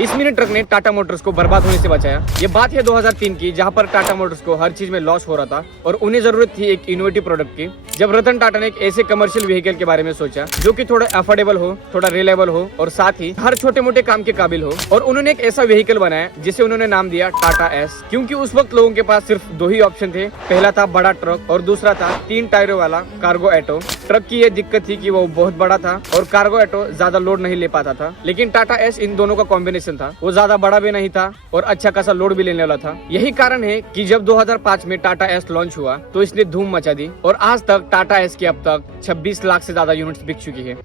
इस mini truck ने Tata Motors को बर्बाद होने से बचाया। ये बात है 2003 की, जहां पर टाटा मोटर्स को हर चीज में लॉस हो रहा था और उन्हें जरूरत थी एक इनोवेटिव प्रोडक्ट की। जब रतन टाटा ने एक ऐसे कमर्शियल व्हीकल के बारे में सोचा जो कि थोड़ा अफोर्डेबल हो, थोड़ा रिलायबल हो और साथ ही हर छोटे मोटे काम के काबिल हो, और उन्होंने एक ऐसा व्हीकल बनाया जिसे उन्होंने नाम दिया टाटा एस। क्योंकि उस वक्त लोगों के पास सिर्फ दो ही ऑप्शन थे, पहला था बड़ा ट्रक और दूसरा था 3 टायरों वाला कार्गो ऑटो। ट्रक की ये दिक्कत थी कि वो बहुत बड़ा था और कार्गो ऑटो ज्यादा लोड नहीं ले पाता था, लेकिन टाटा एस इन दोनों का कॉम्बिनेशन था। वो ज्यादा बड़ा भी नहीं था और अच्छा खासा लोड भी लेने वाला था। यही कारण है कि जब 2005 में टाटा एस लॉन्च हुआ तो इसने धूम मचा दी और आज तक टाटा एस की अब तक 26 लाख से ज्यादा यूनिट्स बिक चुकी है।